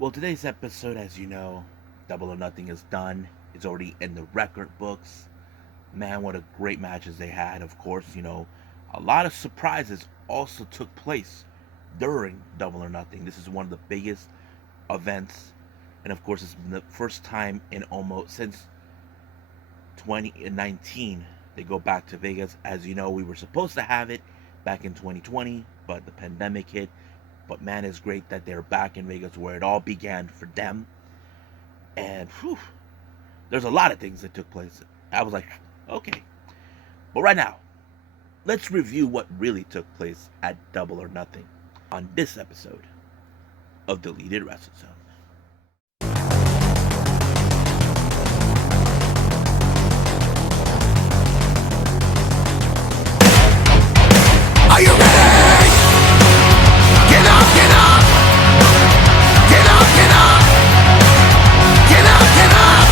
Well, today's episode, as you know, Double or Nothing is done. It's already in the record books. Man, what a great matches they had. Of course, a lot of surprises also took place during Double or Nothing. This is one of the biggest events, and of course, it's been the first time in almost since 2019 they go back to Vegas. As you know, we were supposed to have it back in 2020, but the pandemic hit. But man, it's great that they're back in Vegas where it all began for them. And whew, there's a lot of things that took place. I was like, okay. But right now, let's review what really took place at Double or Nothing on this episode of Deleted Wrestle Zone. Are you ready? Get up, get up! Get up, get up! Get up, get up!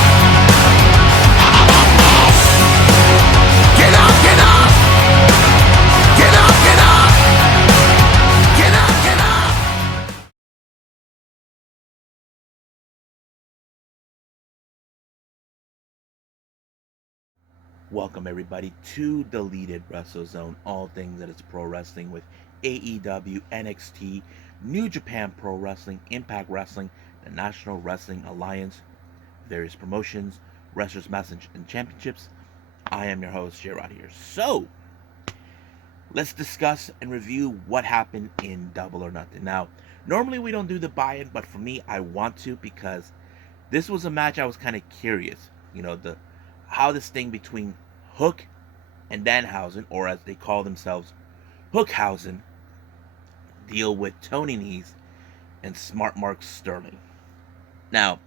Get up, get up! Get up, get up! Get up, get up! Welcome everybody to Deleted Wrestle Zone, all things that is pro wrestling with AEW, NXT, New Japan Pro Wrestling, Impact Wrestling, the National Wrestling Alliance, various promotions, wrestlers, matches, and championships. I am your host, J-Rod here. So, let's discuss and review what happened in Double or Nothing. Now, normally we don't do the buy-in, but for me, I want to because this was a match I was kind of curious. The how this thing between Hook and Danhausen, or as they call themselves, Hookhausen, deal with Tony Nese and Smart Mark Sterling. Now,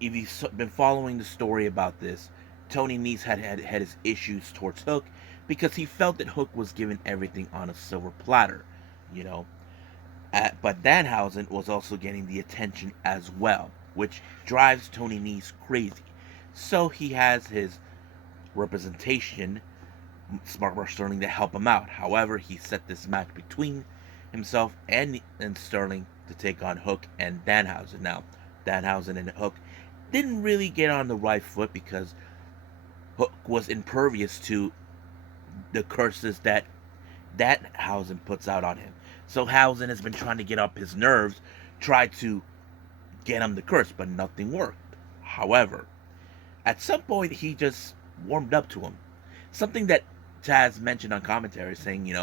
if you've been following the story about this, Tony Nese had his issues towards Hook because he felt that Hook was given everything on a silver platter, you know. But Danhausen was also getting the attention as well, which drives Tony Nese crazy. So he has his representation, Smart Mark Sterling, to help him out. However, he set this match between himself and Sterling to take on Hook and Danhausen. Now, Danhausen and Hook didn't really get on the right foot because Hook was impervious to the curses that Danhausen puts out on him. So Hausen has been trying to get up his nerves, try to get him the curse, but nothing worked. However, at some point he just warmed up to him. Something that Taz mentioned on commentary, saying,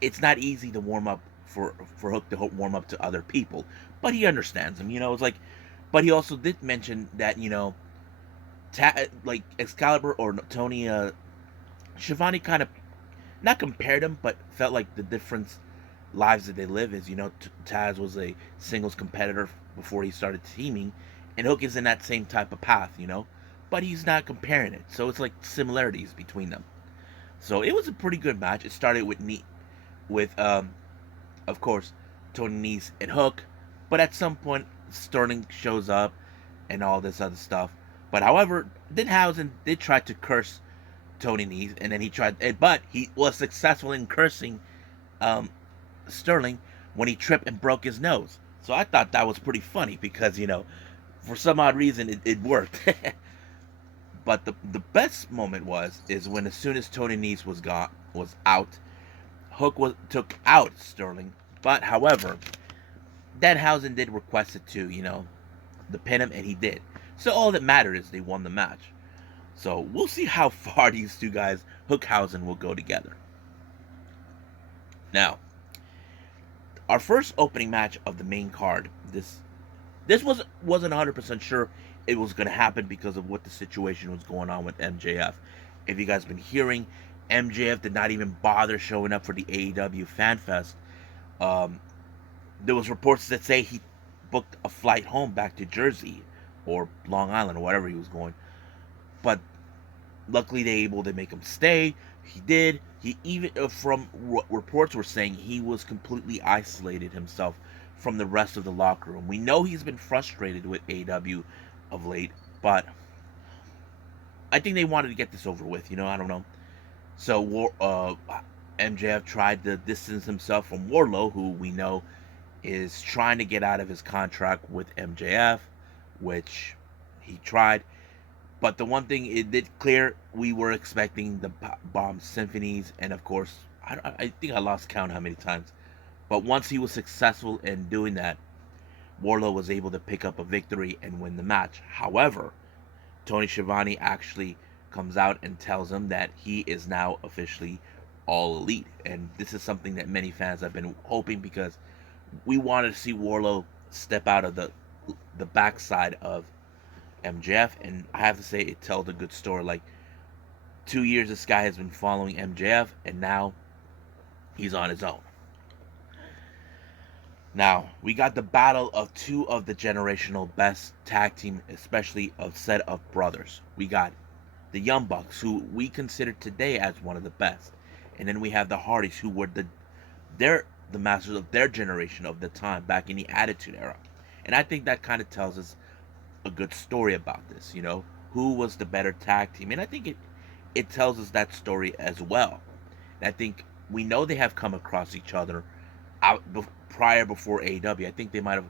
it's not easy to warm up for Hook to warm up to other people, but he understands him. It's like, but he also did mention that like Excalibur or Tony Schiavone kind of not compared him, but felt like the different lives that they live is, Taz was a singles competitor before he started teaming, and Hook is in that same type of path, but he's not comparing it. So it's like similarities between them. So it was a pretty good match. It started with of course, Tony Nese and Hook, but at some point Sterling shows up and all this other stuff. But however, Danhausen did try to curse Tony Nese, and then but he was successful in cursing Sterling when he tripped and broke his nose. So I thought that was pretty funny because for some odd reason it worked. But the best moment is when as soon as Tony Nese was out, Hook took out Sterling. But however, Danhausen did request it to the pin him, and he did. So all that mattered is they won the match. So we'll see how far these two guys, Hookhausen, will go together. Now, our first opening match of the main card. This wasn't 100% sure it was going to happen because of what the situation was going on with MJF. If you guys been hearing, MJF did not even bother showing up for the AEW Fan Fest. There was reports that say he booked a flight home back to Jersey or Long Island or whatever he was going. But luckily they able to make him stay. He did. He even from reports were saying he was completely isolated himself from the rest of the locker room. We know he's been frustrated with AEW of late, but I think they wanted to get this over with. I don't know. So MJF tried to distance himself from Wardlow, who we know is trying to get out of his contract with MJF, which he tried. But the one thing it did clear, we were expecting the bomb symphonies, and of course, I think I lost count how many times. But once he was successful in doing that, Wardlow was able to pick up a victory and win the match. However, Tony Schiavone actually comes out and tells him that he is now officially all elite. And this is something that many fans have been hoping, because we wanted to see Wardlow step out of the backside of MJF, and I have to say it tells a good story. Like, 2 years this guy has been following MJF, and now he's on his own. Now, we got the battle of two of the generational best tag team, especially a set of brothers. We got the Young Bucks, who we consider today as one of the best. And then we have the Hardys, who were the masters of their generation of the time, back in the Attitude Era. And I think that kind of tells us a good story about this, who was the better tag team. And I think it tells us that story as well. And I think we know they have come across each other before AEW. I think they might have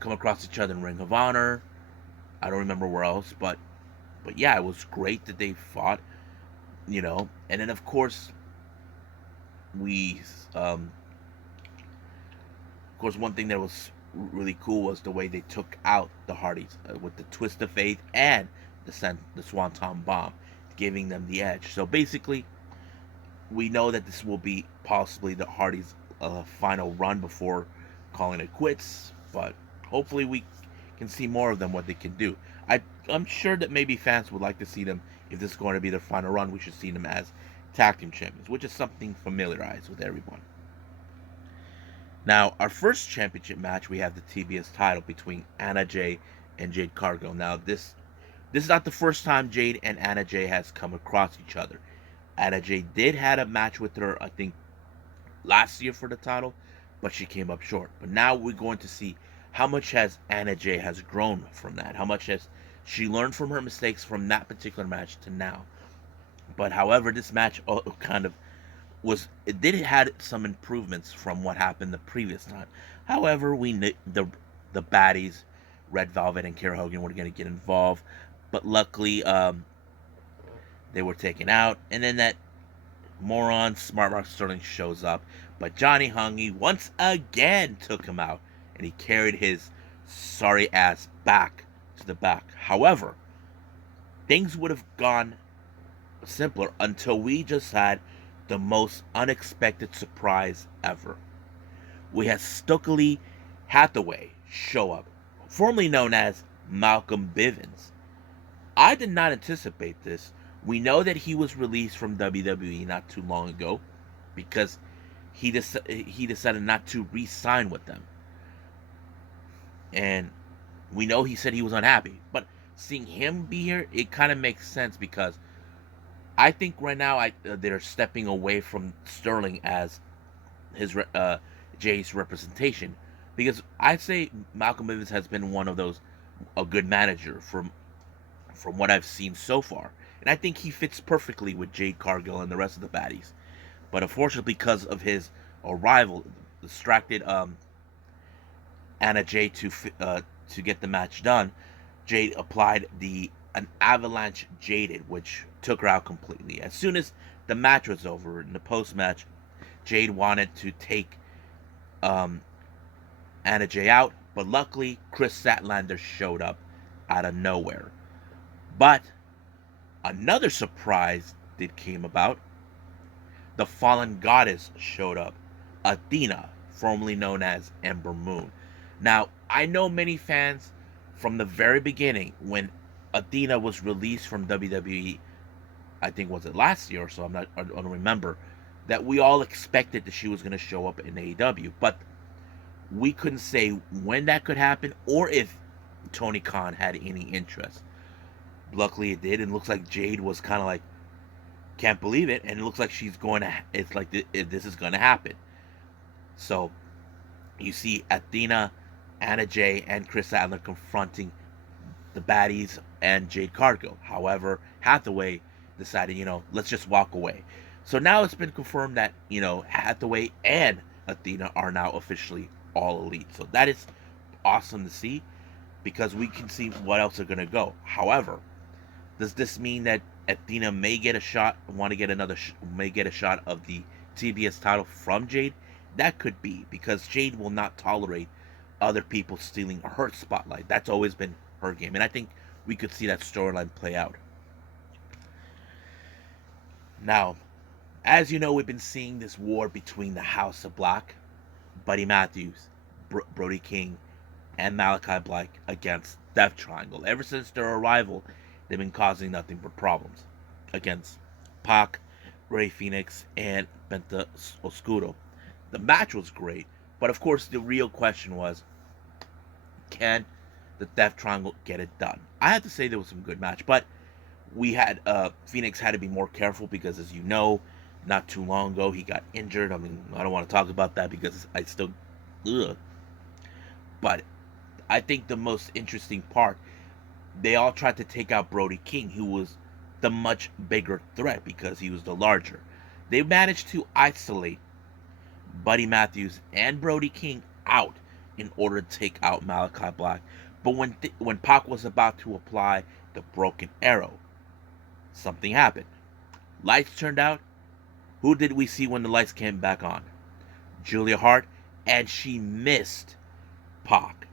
come across each other in Ring of Honor. I don't remember where else, but yeah, it was great that they fought, And then of course one thing that was really cool was the way they took out the Hardys with the Twist of Faith and the Swanton Bomb, giving them the edge. So basically, we know that this will be possibly the Hardys' final run before calling it quits, but hopefully we can see more of them, what they can do. I'm sure that maybe fans would like to see them, if this is going to be their final run, we should see them as tag team champions, which is something familiarized with everyone. Now, our first championship match, we have the TBS title between Anna Jay and Jade Cargill. Now, this is not the first time Jade and Anna Jay has come across each other. Anna Jay did had a match with her, I think, last year for the title, but she came up short. But now we're going to see how much has Anna Jay has grown from that. How much has she learned from her mistakes from that particular match to now. But however, this match it did had some improvements from what happened the previous time. However, we knew the baddies, Red Velvet and Kara Hogan, were going to get involved, but luckily they were taken out. And then that moron Smart Mark Sterling shows up, but Johnny Hungy once again took him out, and he carried his sorry ass back to the back. However, things would have gone simpler until we just had the most unexpected surprise ever. We had Stokely Hathaway show up, formerly known as Malcolm Bivens. I did not anticipate this. We know that he was released from WWE not too long ago because he decided not to re-sign with them. And we know he said he was unhappy. But seeing him be here, it kind of makes sense, because I think right now they're stepping away from Sterling as his Jay's representation, because I'd say Malcolm Bivens has been one of those, a good manager from what I've seen so far, and I think he fits perfectly with Jade Cargill and the rest of the baddies. But unfortunately, because of his arrival, distracted Anna Jay to get the match done, Jade applied an avalanche Jaded, which took her out completely. As soon as the match was over, in the post-match, Jade wanted to take Anna Jay out, but luckily Chris Statlander showed up out of nowhere. But another surprise came about. The fallen goddess showed up, Athena, formerly known as Ember Moon. Now, I know many fans from the very beginning, when Athena was released from WWE, I think was it last year or so, I don't remember, that we all expected that she was going to show up in AEW, but we couldn't say when that could happen or if Tony Khan had any interest. Luckily it did, and it looks like Jade was kind of like, can't believe it, and it looks like it's like this is going to happen. So you see Athena, Anna Jay, and Chris Adler confronting the baddies and Jade Cargill. However, Hathaway decided, let's just walk away. So now it's been confirmed that, Hathaway and Athena are now officially All Elite. So that is awesome to see because we can see what else are going to go. However, does this mean that Athena may get a shot, may get a shot of the TBS title from Jade? That could be because Jade will not tolerate other people stealing her spotlight. That's always been her game, and I think we could see that storyline play out. Now, as you know, we've been seeing this war between the House of Black, Buddy Matthews, Brody King, and Malachi Black against Death Triangle. Ever since their arrival, they've been causing nothing but problems against Pac, Ray Phoenix, and Penta Oscuro. The match was great, but of course the real question was, can the Death Triangle get it done? I have to say there was some good match, but we had Phoenix had to be more careful because, as you know, not too long ago he got injured. I mean, I don't want to talk about that because I still, ugh. But I think the most interesting part, they all tried to take out Brody King, who was the much bigger threat because he was the larger. They managed to isolate Buddy Matthews and Brody King out in order to take out Malachi Black. But when Pac was about to apply the broken arrow, something happened. Lights turned out. Who did we see when the lights came back on? Julia Hart, and she missed Pac.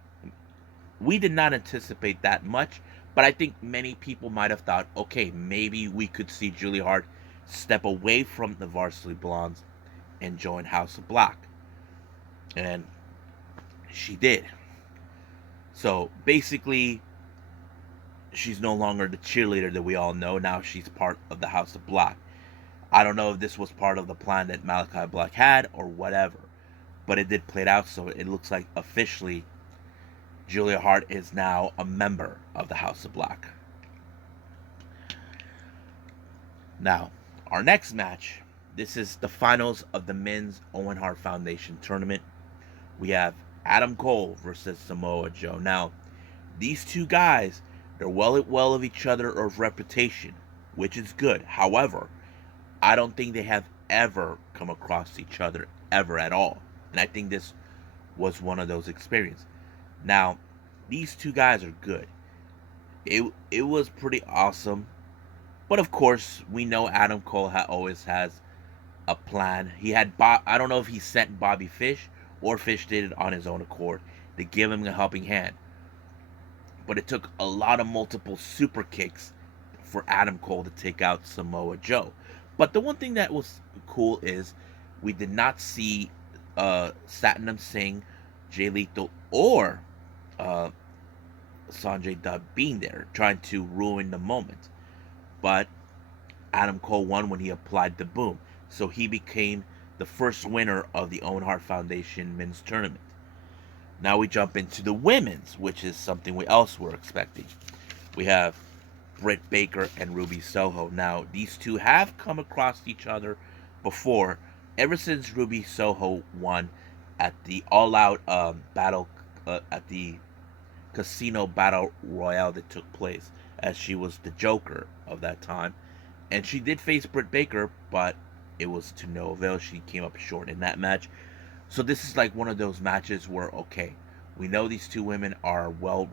We did not anticipate that much, but I think many people might have thought, okay, maybe we could see Julia Hart step away from the Varsity Blondes and join House of Black. And she did. So basically, she's no longer the cheerleader that we all know. Now she's part of the House of Black. I don't know if this was part of the plan that Malachi Black had or whatever, but it did play out, so it looks like officially Julia Hart is now a member of the House of Black. Now, our next match, this is the finals of the Men's Owen Hart Foundation tournament. We have Adam Cole versus Samoa Joe. Now, these two guys, they're well of each other of reputation, which is good. However, I don't think they have ever come across each other ever at all. And I think this was one of those experiences. Now, these two guys are good. It was pretty awesome. But of course, we know Adam Cole always has a plan. He had I don't know if he sent Bobby Fish or Fish did it on his own accord to give him a helping hand. But it took a lot of multiple super kicks for Adam Cole to take out Samoa Joe. But the one thing that was cool is we did not see Satnam Singh, Jay Lethal, or Sanjay Dutt being there, trying to ruin the moment. But Adam Cole won when he applied the boom. So he became the first winner of the Owen Hart Foundation men's tournament. Now we jump into the women's, which is something we else were expecting. We have Britt Baker and Ruby Soho. Now, these two have come across each other before, ever since Ruby Soho won at the all-out battle, at the casino battle royale that took place, as she was the Joker of that time. And she did face Britt Baker, but it was to no avail. She came up short in that match. So this is like one of those matches where, okay, we know these two women are well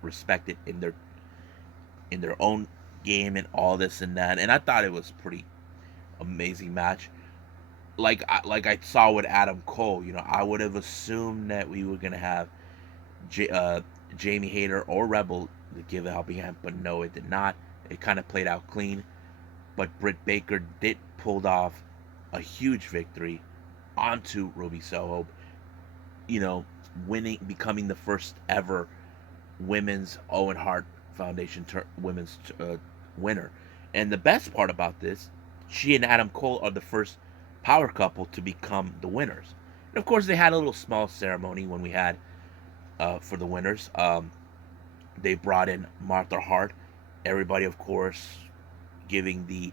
respected in their own game and all this and that. And I thought it was a pretty amazing match. Like I saw with Adam Cole, I would have assumed that we were gonna have Jamie Hayter or Rebel to give a helping hand, but no, it did not. It kind of played out clean. But Britt Baker did pull off a huge victory onto Ruby Soho, becoming the first ever women's Owen Hart Foundation women's winner. And the best part about this, she and Adam Cole are the first power couple to become the winners. And of course, they had a little small ceremony when we had for the winners. They brought in Martha Hart. Everybody, of course, giving the,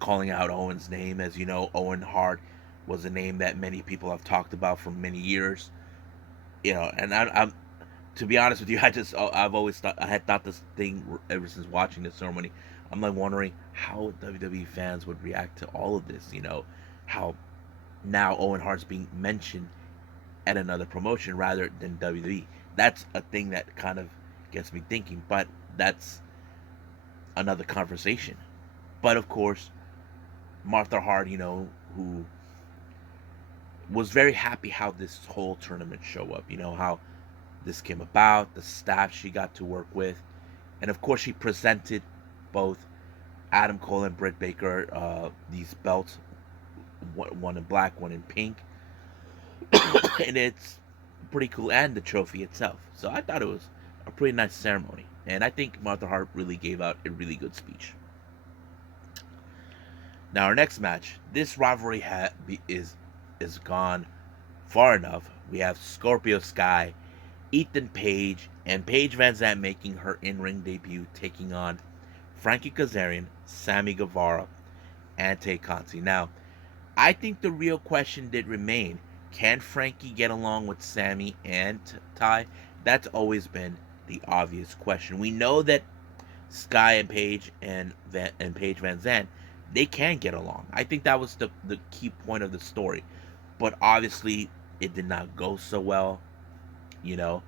calling out Owen's name. As you know, Owen Hart was a name that many people have talked about for many years. And I'm to be honest with you, I've always thought, I had thought this thing ever since watching this ceremony. I'm like wondering how WWE fans would react to all of this. How now Owen Hart's being mentioned at another promotion rather than WWE. That's a thing that kind of gets me thinking, but that's another conversation. But of course, Martha Hart, who was very happy how this whole tournament show up, how this came about, the staff she got to work with, and of course she presented both Adam Cole and Britt Baker these belts, one in black, one in pink, and it's pretty cool, and the trophy itself. So I thought it was a pretty nice ceremony, and I think Martha Hart really gave out a really good speech. Now our next match, this rivalry is gone far enough. We have Scorpio Sky, Ethan Page, and Paige Van Zandt making her in-ring debut, taking on Frankie Kazarian, Sammy Guevara, and Tay Conti. Now, I think the real question did remain: can Frankie get along with Sammy and Ty? That's always been the obvious question. We know that Sky and Paige and Paige Van Zandt, they can get along. I think that was the key point of the story. But obviously, it did not go so well, you know.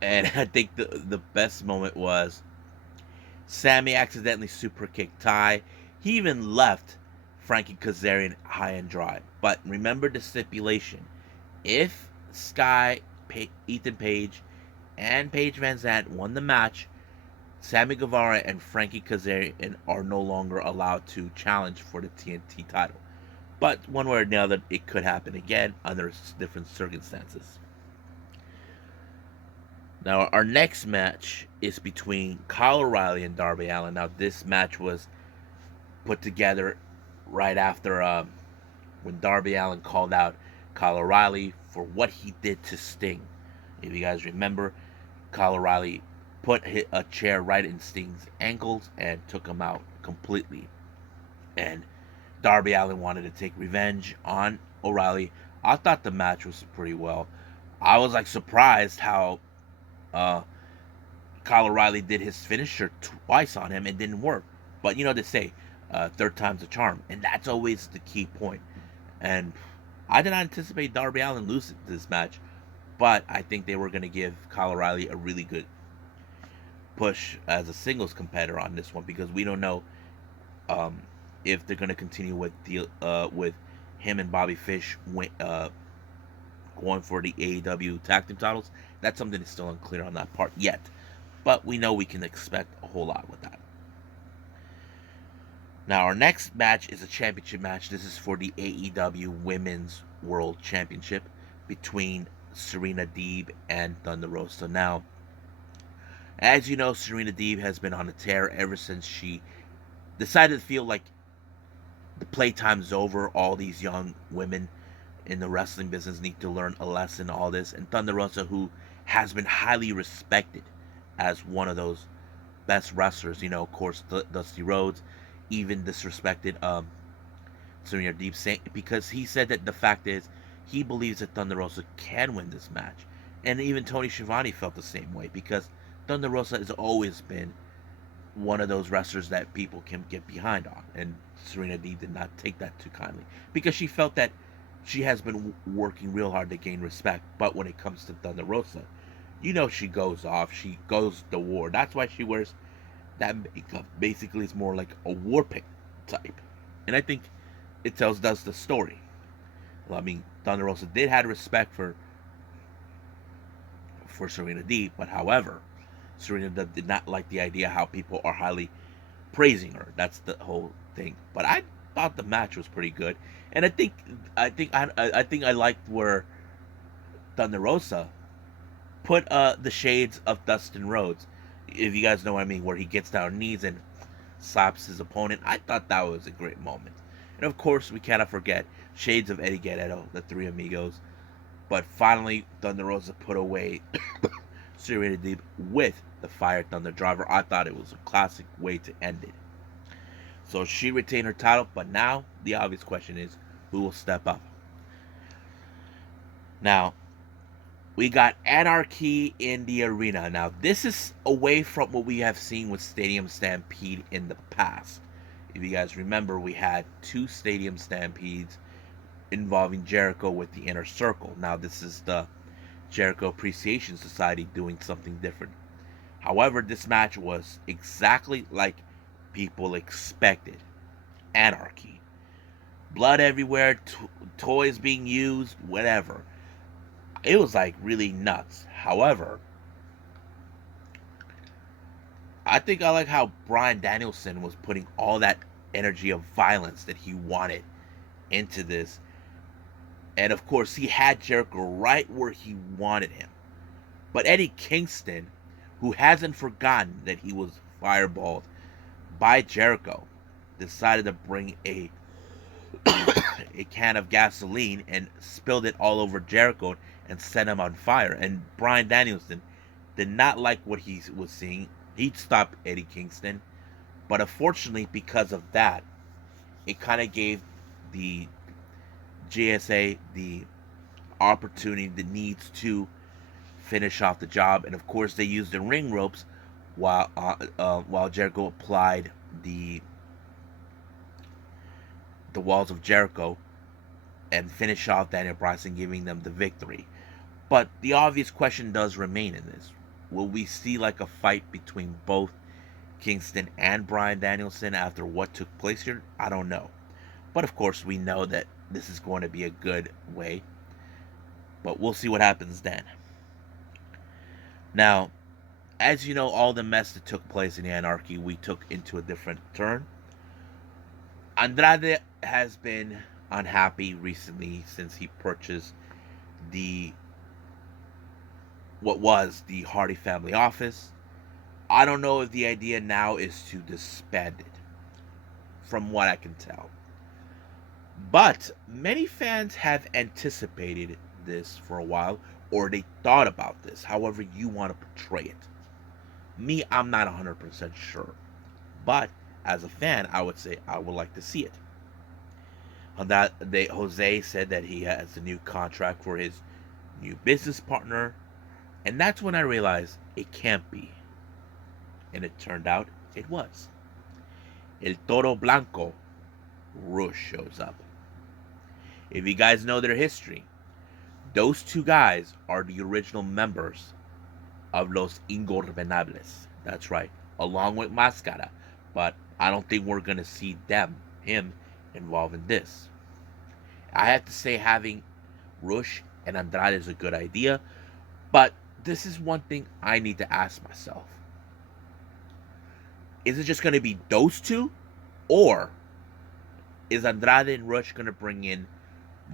And I think the best moment was Sammy accidentally super kicked Ty. He even left Frankie Kazarian high and dry. But remember the stipulation: if Sky, Ethan Page, and Paige Van Zandt won the match, Sammy Guevara and Frankie Kazarian are no longer allowed to challenge for the TNT title. But one way or another, it could happen again under different circumstances. Now, our next match is between Kyle O'Reilly and Darby Allin. Now, this match was put together right after when Darby Allin called out Kyle O'Reilly for what he did to Sting. If you guys remember, Kyle O'Reilly put a chair right in Sting's ankles and took him out completely. And Darby Allin wanted to take revenge on O'Reilly. I thought the match was pretty well. I was like surprised how Kyle O'Reilly did his finisher twice on him and didn't work. But they say third time's a charm, and that's always the key point. And I did not anticipate Darby Allin losing this match, but I think they were going to give Kyle O'Reilly a really good push as a singles competitor on this one, because we don't know if they're going to continue with him and Bobby Fish going for the AEW tag team titles. That's something that's still unclear on that part yet, but we know we can expect a whole lot with that. Now our next match is a championship match. This is for the AEW Women's World Championship between Serena Deeb and Thunder Rosa. Now, as you know, Serena Deeb has been on a tear ever since she decided to feel like the playtime's over. All these young women in the wrestling business need to learn a lesson, all this. And Thunder Rosa, who has been highly respected as one of those best wrestlers, of course, Dusty Rhodes even disrespected Serena Deeb, because he said that the fact is he believes that Thunder Rosa can win this match. And even Tony Schiavone felt the same way, because Thunder Rosa has always been one of those wrestlers that people can get behind on. And Serena Deeb did not take that too kindly, because she felt that she has been working real hard to gain respect. But when it comes to Thunder Rosa, she goes off. She goes to war. That's why she wears that makeup. Basically, it's more like a war paint type. And I think it does the story. Well, I mean, Thunder Rosa did have respect for Serena Deeb, but however, Serena did not like the idea how people are highly praising her. That's the whole thing. But I thought the match was pretty good, and I think I liked where Thunder Rosa put the shades of Dustin Rhodes, if you guys know what I mean, where he gets down on knees and slaps his opponent. I thought that was a great moment. And of course, we cannot forget shades of Eddie Guerrero, the Three Amigos. But finally, Thunder Rosa put away Serena Deeb with the Fire Thunder Driver. I thought it was a classic way to end it. So she retained her title, but now the obvious question is, who will step up? Now, we got Anarchy in the arena. Now, this is away from what we have seen with Stadium Stampede in the past. If you guys remember, we had 2 Stadium Stampedes involving Jericho with the Inner Circle. Now, this is the Jericho Appreciation Society doing something different. However, this match was exactly like people expected. Anarchy. Blood everywhere, toys being used, whatever. It was like really nuts. However, I think I like how Bryan Danielson was putting all that energy of violence that he wanted into this. And of course, he had Jericho right where he wanted him. But Eddie Kingston, who hasn't forgotten that he was fireballed by Jericho, decided to bring a a can of gasoline and spilled it all over Jericho and set him on fire. And Bryan Danielson did not like what he was seeing. He'd stop Eddie Kingston, but unfortunately, because of that, it kind of gave the JSA the opportunity, the needs to finish off the job. And of course, they used the ring ropes while Jericho applied the walls of Jericho and finish off Daniel Bryan, giving them the victory. But the obvious question does remain in this. Will we see like a fight between both Kingston and Bryan Danielson after what took place here? I don't know. But of course, we know that this is going to be a good way. But we'll see what happens then. Now, as you know, all the mess that took place in Anarchy, we took into a different turn. Andrade has been unhappy recently since he purchased what was the Hardy family office. I don't know if the idea now is to disband it, from what I can tell. But many fans have anticipated this for a while, or they thought about this, however you want to portray it. Me, I'm not 100% sure. But as a fan, I would say I would like to see it. On that day, Jose said that he has a new contract for his new business partner, and that's when I realized it can't be. And it turned out it was. El Toro Blanco, Rush, shows up. If you guys know their history, those two guys are the original members of Los Ingorbenables. That's right, along with Mascara. But I don't think we're going to see him, involved in this. I have to say having Rush and Andrade is a good idea, but this is one thing I need to ask myself. Is it just going to be those two? Or is Andrade and Rush going to bring in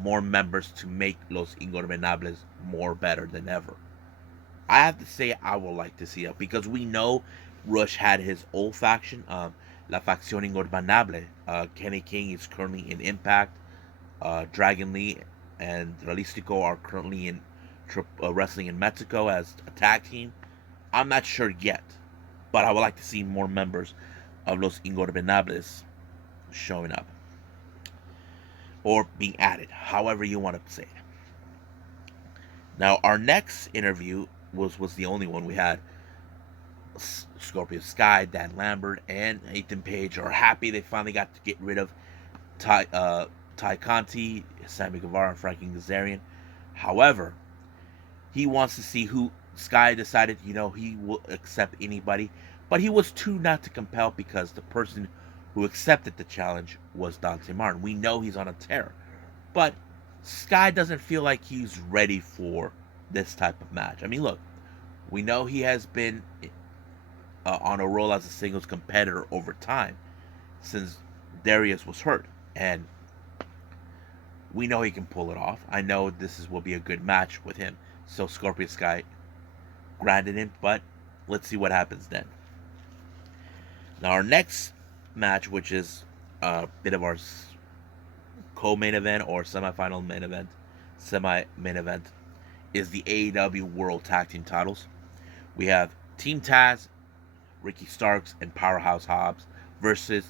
more members to make Los Ingorbenables more better than ever? I have to say I would like to see that because we know Rush had his old faction, La Facción Ingorbenable. Kenny King is currently in Impact. Dragon Lee and Realistico are currently in wrestling in Mexico as a tag team. I'm not sure yet, but I would like to see more members of Los Ingorbenables showing up or being added, however you want to say it. Now, our next interview was the only one we had. Scorpio Sky, Dan Lambert, and Ethan Page are happy they finally got to get rid of Ty Conti, Sammy Guevara, and Frankie Kazarian. However, he wants to see who. Sky decided, he will accept anybody, but he was too not to compel because the person who accepted the challenge was Dante Martin. We know he's on a tear, but Sky doesn't feel like he's ready for this type of match. I mean, look, we know he has been on a roll as a singles competitor over time since Darius was hurt, and we know he can pull it off. I know will be a good match with him, so Scorpio Sky granted him, but let's see what happens then. Now our next match, which is a bit of our co-main event or semi-main event, is the AEW World Tag Team titles. We have Team Taz, Ricky Starks, and Powerhouse Hobbs versus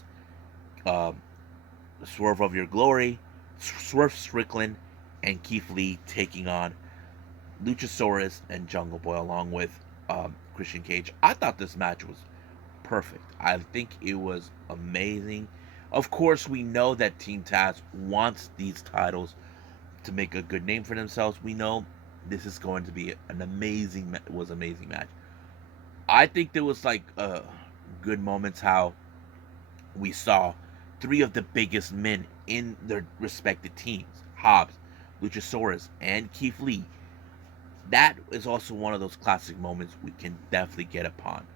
Swerve of Your Glory, Swerve Strickland, and Keith Lee taking on Luchasaurus and Jungle Boy along with Christian Cage. I thought this match was perfect. I think it was amazing. Of course, we know that Team Taz wants these titles to make a good name for themselves. We know this is going to be an amazing match. I think there was like good moments how we saw three of the biggest men in their respective teams, Hobbs, Luchasaurus, and Keith Lee. That is also one of those classic moments we can definitely get upon.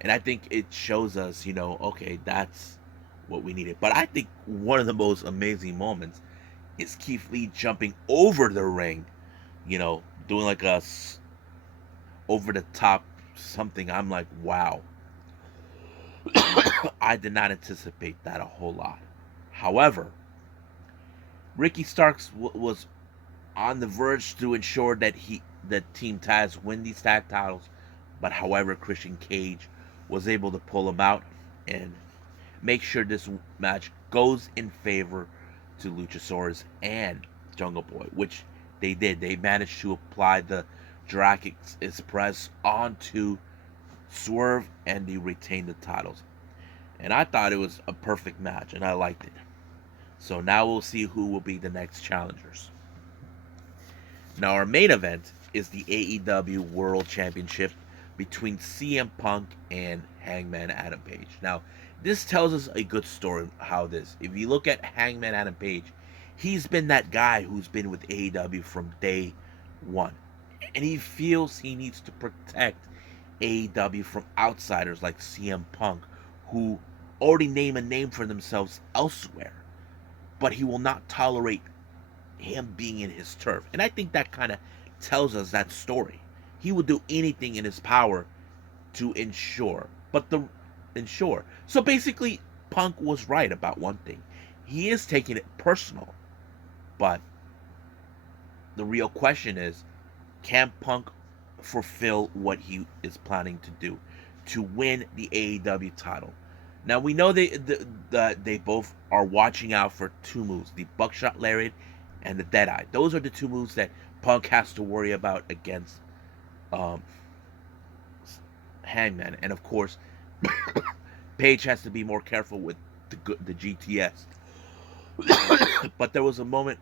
And I think it shows us, okay, that's what we needed. But I think one of the most amazing moments is Keith Lee jumping over the ring, doing like a over the top something. I'm like, wow. I did not anticipate that a whole lot. However, Ricky Starks was on the verge to ensure that Team Taz win these tag titles, but however, Christian Cage was able to pull him out and make sure this match goes in favor to Luchasaurus and Jungle Boy, which they did. They managed to apply the Jurassic Express onto Swerve, and they retained the titles. And I thought it was a perfect match, and I liked it. So now we'll see who will be the next challengers. Now our main event is the AEW World Championship between CM Punk and Hangman Adam Page. Now, this tells us a good story how this. If you look at Hangman Adam Page, he's been that guy who's been with AEW from day one. And he feels he needs to protect AEW from outsiders like CM Punk, who already name a name for themselves elsewhere. But he will not tolerate him being in his turf. And I think that kind of tells us that story. He will do anything in his power to ensure. So basically, Punk was right about one thing. He is taking it personal. But the real question is, can Punk fulfill what he is planning to do to win the AEW title? Now we know they both are watching out for two moves: the Buckshot Lariat and the Deadeye. Those are the two moves that Punk has to worry about against Hangman, and of course, Page has to be more careful with the GTS. But there was a moment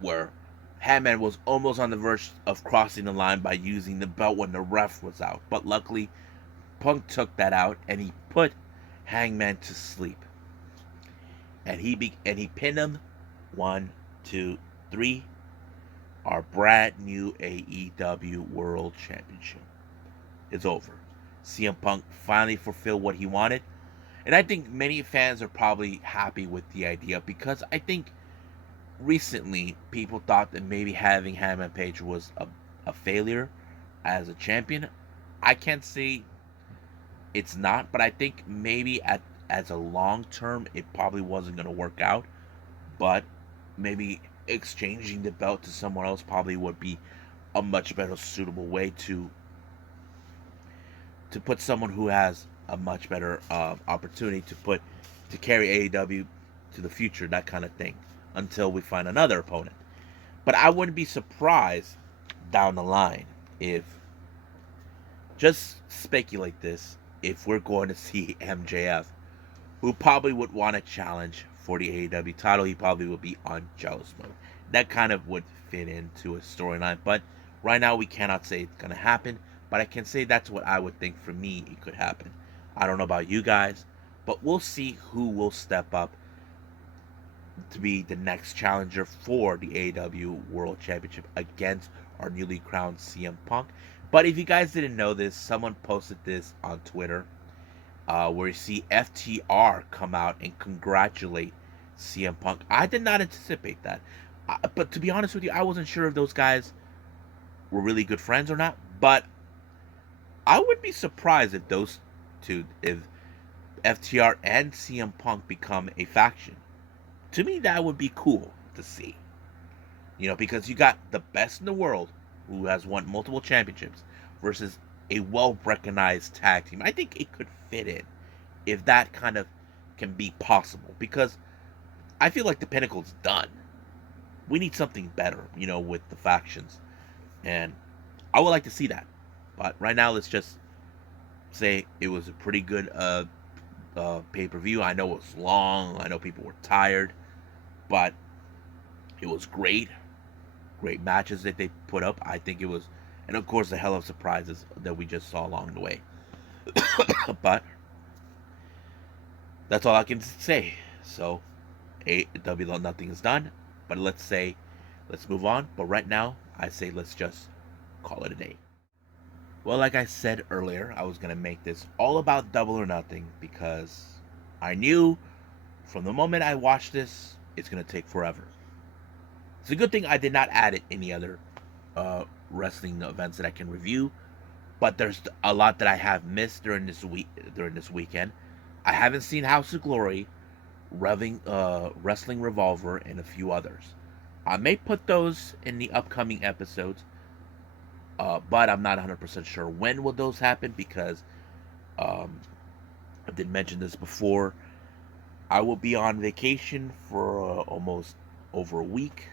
where Hangman was almost on the verge of crossing the line by using the belt when the ref was out. But luckily, Punk took that out and he put Hangman to sleep. And he pinned him. 1, 2, 3. Our brand new AEW World Championship is over. CM Punk finally fulfilled what he wanted. And I think many fans are probably happy with the idea, because I think recently people thought that maybe having Hangman Page was a failure as a champion. I can't say it's not, but I think maybe as a long term it probably wasn't going to work out. But maybe exchanging the belt to someone else probably would be a much better suitable way to put someone who has a much better opportunity to carry AEW to the future, that kind of thing, until we find another opponent. But I wouldn't be surprised down the line if, just speculate this, if we're going to see MJF, who probably would want to challenge for the AEW title. He probably would be on jealous mode. That kind of would fit into a storyline, but right now we cannot say it's going to happen. But I can say that's what I would think. For me, it could happen. I don't know about you guys, but we'll see who will step up to be the next challenger for the AEW World Championship against our newly crowned CM Punk. But if you guys didn't know this, someone posted this on Twitter, where you see FTR come out and congratulate CM Punk. I did not anticipate that. But to be honest with you, I wasn't sure if those guys were really good friends or not. But I would be surprised if those two, if FTR and CM Punk become a faction. To me, that would be cool to see. Because you got the best in the world who has won multiple championships versus a well-recognized tag team. I think it could fit in if that kind of can be possible, because I feel like the Pinnacle's done. We need something better, with the factions. And I would like to see that. But right now, let's just say it was a pretty good pay-per-view. I know it was long. I know people were tired. But It was great. Great matches that they put up. I think it was, and of course, the hell of surprises that we just saw along the way. But that's all I can say. So, AEW nothing is done. But let's move on. But right now, I say let's just call it a day. Well, like I said earlier, I was gonna make this all about Double or Nothing because I knew from the moment I watched this, it's gonna take forever. It's a good thing I did not add it any other wrestling events that I can review, but there's a lot that I have missed during this weekend. I haven't seen House of Glory, Wrestling Revolver, and a few others. I may put those in the upcoming episodes, but I'm not 100% sure when will those happen because I did mention this before. I will be on vacation for almost over a week,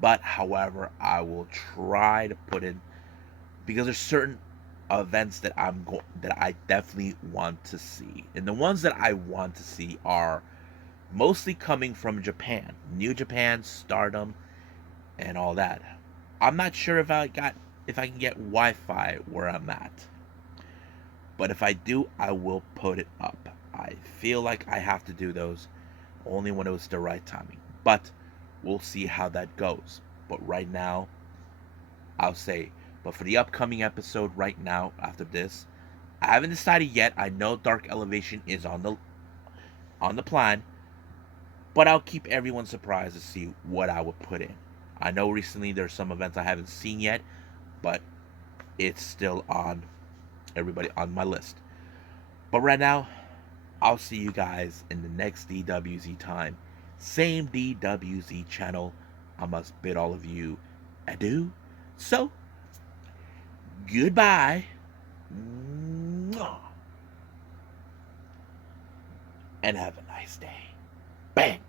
but however, I will try to put in because there's certain events that that I definitely want to see, and the ones that I want to see are mostly coming from Japan, New Japan, Stardom, and all that. I'm not sure if I can get Wi-Fi where I'm at, but if I do, I will put it up. I feel like I have to do those only when it was the right timing, but we'll see how that goes. But right now, I'll say, but for the upcoming episode right now after this, I haven't decided yet. I know Dark Elevation is on the plan, but I'll keep everyone surprised to see what I would put in. I know recently there's some events I haven't seen yet, but it's still on everybody on my list. But right now, I'll see you guys in the next DWZ time. Same DWZ channel. I must bid all of you adieu. So, goodbye. And have a nice day. Bang.